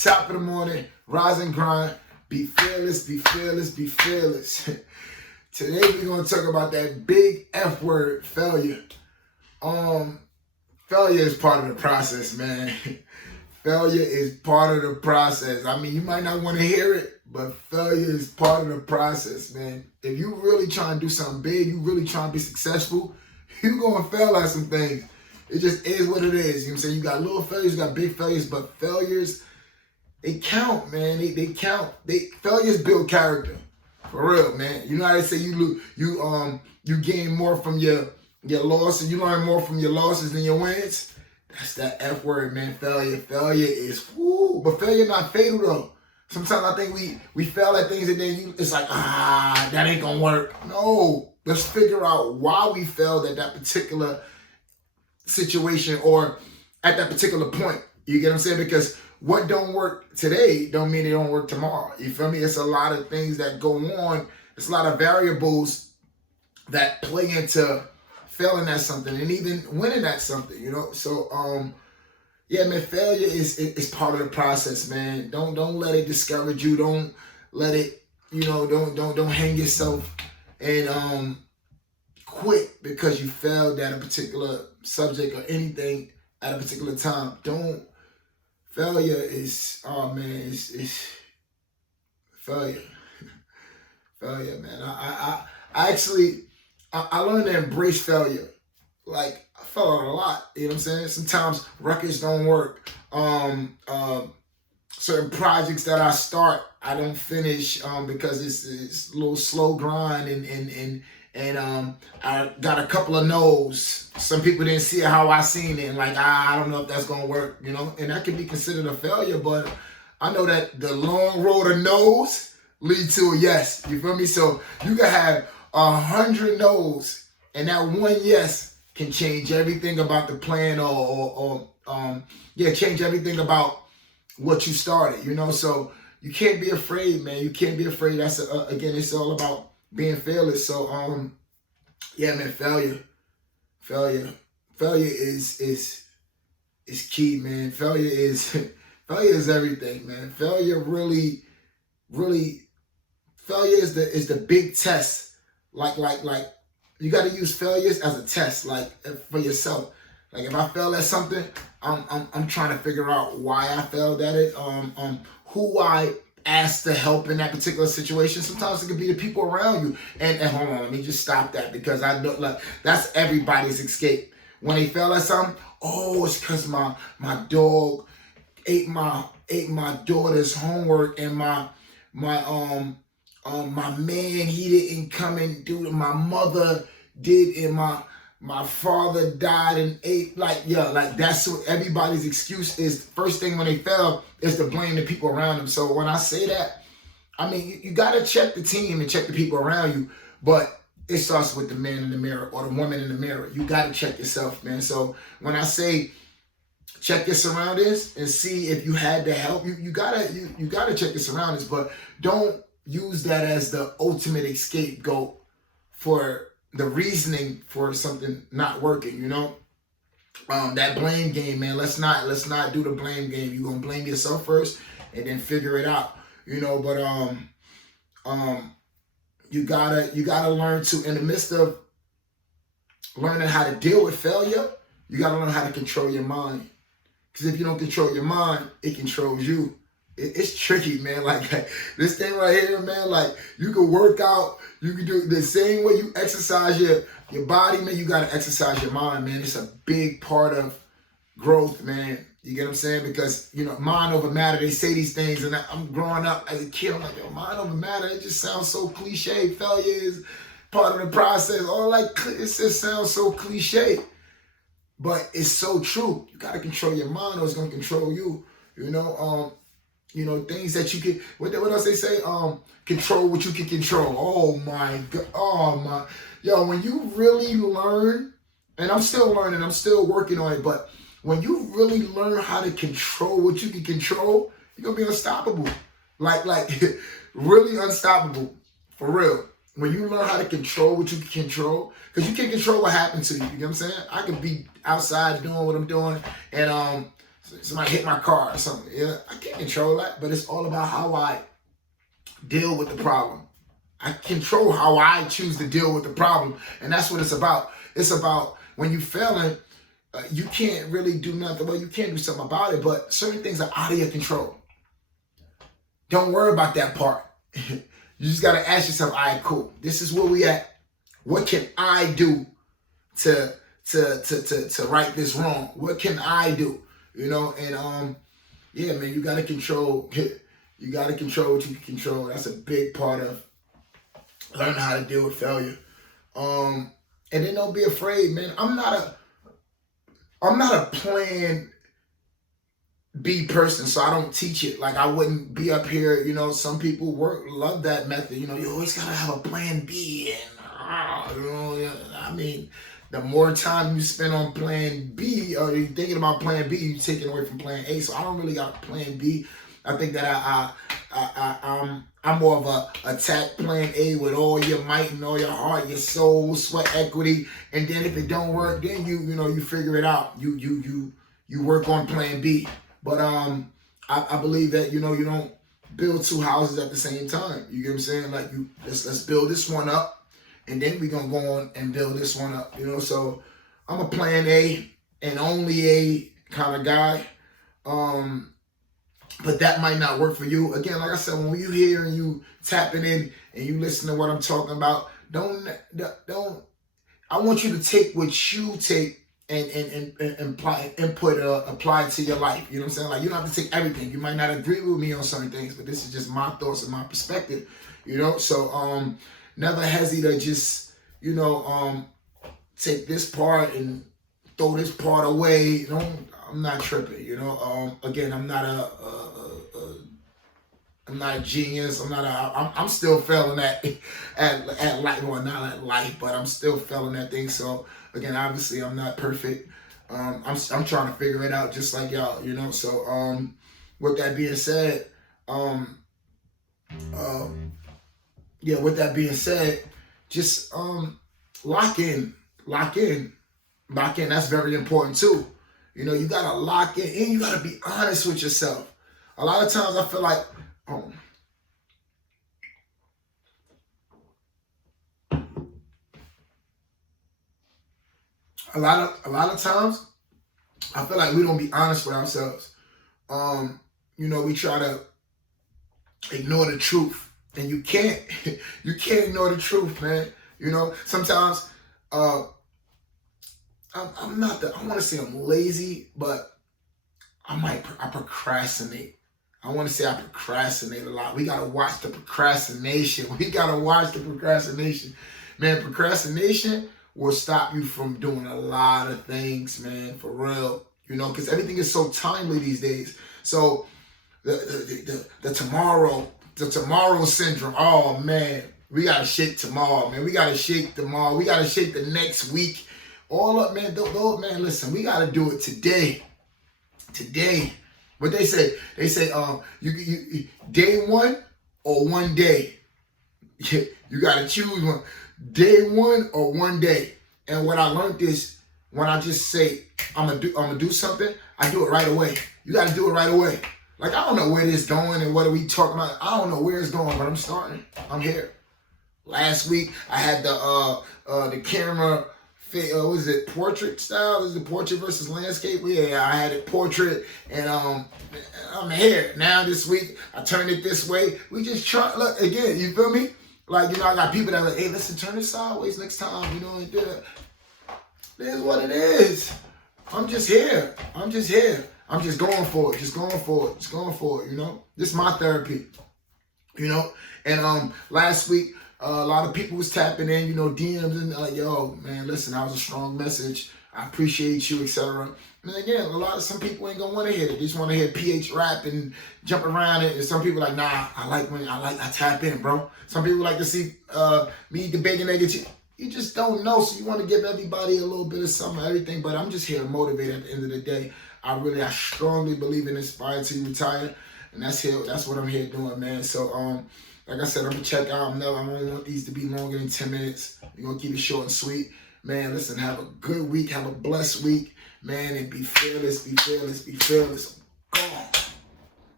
Top of the morning, rise and grind. Be fearless, be fearless, be fearless. Today we're going to talk about that big F word, failure. Failure is part of the process, man. Failure is part of the process. I mean, you might not want to hear it, but failure is part of the process, man. If you really trying to do something big, you really trying to be successful, you're going to fail at some things. It just is what it is. You know what I'm saying? You got little failures, you got big failures, but failures, they count, man. They count. Failures build character. For real, man. You know how they say you gain more from your losses, you learn more from your losses than your wins? That's that F word, man. Failure. Failure is woo. But failure not fatal though. Sometimes I think we fail at things and then it's like, that ain't gonna work. No. Let's figure out why we failed at that particular situation or at that particular point. You get what I'm saying? Because what don't work today don't mean it don't work tomorrow. You feel me? It's a lot of things that go on. It's a lot of variables that play into failing at something and even winning at something, you know? So, yeah, man, failure is part of the process, man. Don't let it discourage you. Don't let it, don't hang yourself and quit because you failed at a particular subject or anything at a particular time. Failure is, it's failure. Failure, man. I actually learned to embrace failure. Like, I fell out a lot, you know what I'm saying? Sometimes records don't work. Certain projects that I start, I don't finish because it's a little slow grind and I got a couple of no's. Some people didn't see it how I seen it, and like, I don't know if that's gonna work, you know? And that can be considered a failure, but I know that the long road of no's lead to a yes, you feel me? So you can have 100 no's, and that one yes can change everything about the plan or change everything about what you started, you know? So you can't be afraid, man. You can't be afraid. That's, again, it's all about being fearless. So, yeah, man, failure is key, man. Failure is everything, man. Failure really, failure is the big test. Like, you got to use failures as a test, like for yourself. Like if I fail at something, I'm trying to figure out why I failed at it. Who I asked to help in that particular situation. Sometimes it could be the people around you. And hold on, let me just stop that because I know like that's everybody's escape. When they fail at something, it's because my dog ate my daughter's homework and my man, he didn't come and do it. My mother did, and my father died and ate. Like that's what everybody's excuse is. First thing when they fail is to blame the people around them. So when I say that, I mean, you got to check the team and check the people around you, but it starts with the man in the mirror or the woman in the mirror. You got to check yourself, man. So when I say check your surroundings and see if you had to help, you gotta check your surroundings, but don't use that as the ultimate scapegoat for the reasoning for something not working, you know? That blame game, man. Let's not do the blame game. You're gonna blame yourself first and then figure it out, you know, but you gotta learn to, in the midst of learning how to deal with failure, you gotta learn how to control your mind. Because if you don't control your mind, it controls you. It's tricky, man. Like this thing right here, man, like you can work out, you can do the same way you exercise your body, man, you got to exercise your mind, man. It's a big part of growth, man. You get what I'm saying? Because, mind over matter, they say these things, and I'm growing up as a kid, I'm like, yo, mind over matter, it just sounds so cliche. Failure is part of the process. It just sounds so cliche. But it's so true. You got to control your mind or it's going to control you, things that you can, what else they say? Control what you can control. Oh my God. Yo, when you really learn, and I'm still learning, I'm still working on it, but when you really learn how to control what you can control, you're going to be unstoppable. Like really unstoppable. For real. When you learn how to control what you can control, because you can't control what happens to you. You know what I'm saying? I could be outside doing what I'm doing, and somebody hit my car or something. Yeah, I can't control that, but it's all about how I deal with the problem. I control how I choose to deal with the problem, and that's what it's about. It's about when you failing, you can't really do nothing. Well, you can do something about it, but certain things are out of your control. Don't worry about that part. You just got to ask yourself, all right, cool. This is where we at. What can I do to right this wrong? What can I do? You know, and yeah, man, you got to control. You got to control what you can control. That's a big part of learning how to deal with failure. And then don't be afraid, man. I'm not a plan B person, so I don't teach it. Like, I wouldn't be up here, you know, some people love that method. You know, you always gotta have a plan B, and you know, I mean, the more time you spend on plan B, or you're thinking about plan B, you're taking away from plan A. So I don't really got a plan B. I think that I'm more of a attack plan A with all your might and all your heart, your soul, sweat equity, and then if it don't work, then you figure it out. You work on plan B. But I believe that you don't build two houses at the same time. You get what I'm saying? Like, let's build this one up, and then we're gonna go on and build this one up. You know, so I'm a plan A and only A kind of guy. But that might not work for you. Again, like I said, when you hear and you tapping in and you listen to what I'm talking about, don't. I want you to take what you take and apply it to your life. You know what I'm saying? Like, you don't have to take everything. You might not agree with me on certain things, but this is just my thoughts and my perspective. You know, so never hesitate to just take this part and throw this part away. I'm not tripping. You know, again, I'm not a genius. I'm still failing at life. Well, not at life, but I'm still failing at things. So again, obviously, I'm not perfect. I'm trying to figure it out just like y'all. You know. So with that being said, with that being said, just lock in. That's very important too. You know, you gotta lock in, and you gotta be honest with yourself. A lot of times I feel like, a lot of times I feel like we don't be honest with ourselves. We try to ignore the truth, and you can't ignore the truth, man. You know, sometimes I'm not I want to say I'm lazy, but I procrastinate. I want to say I procrastinate a lot. We got to watch the procrastination. Man, procrastination will stop you from doing a lot of things, man, for real. You know, because everything is so timely these days. So the tomorrow syndrome, oh, man, we got to shake tomorrow, man. We got to shake tomorrow. We got to shake the next week. All up, man. Man, listen, we got to do it today. Today. What they say? They say, you day one or one day. You got to choose one. Day one or one day. And what I learned is, when I just say I'm gonna do something, I do it right away. You got to do it right away. Like, I don't know where this is going and what are we talking about. I don't know where it's going, but I'm starting. I'm here. Last week I had the camera. Was it portrait style? Is it portrait versus landscape? Yeah, I had it portrait, and I'm here now. This week I turned it this way. We just try. Look again. You feel me? Like, I got people that are like, hey, listen, turn it sideways next time. You know, and do it. It is what it is. I'm just here. I'm just going for it. Just going for it. You know, this is my therapy. You know, and last week. A lot of people was tapping in, DMs, and like, yo, man, listen, that was a strong message. I appreciate you, etc. And again, some people ain't gonna want to hear it. They just want to hear PH rap and jump around it. And some people like, nah, I tap in, bro. Some people like to see me eat the bacon, egg, and cheese. You just don't know, so you want to give everybody a little bit of something, everything. But I'm just here to motivate at the end of the day. I strongly believe in Inspired to Retire, and that's what I'm here doing, man. So like I said, I'm going to check out. I don't want these to be longer than 10 minutes. We're going to keep it short and sweet. Man, listen, have a good week. Have a blessed week. man, and be fearless, be fearless, be fearless. Go on.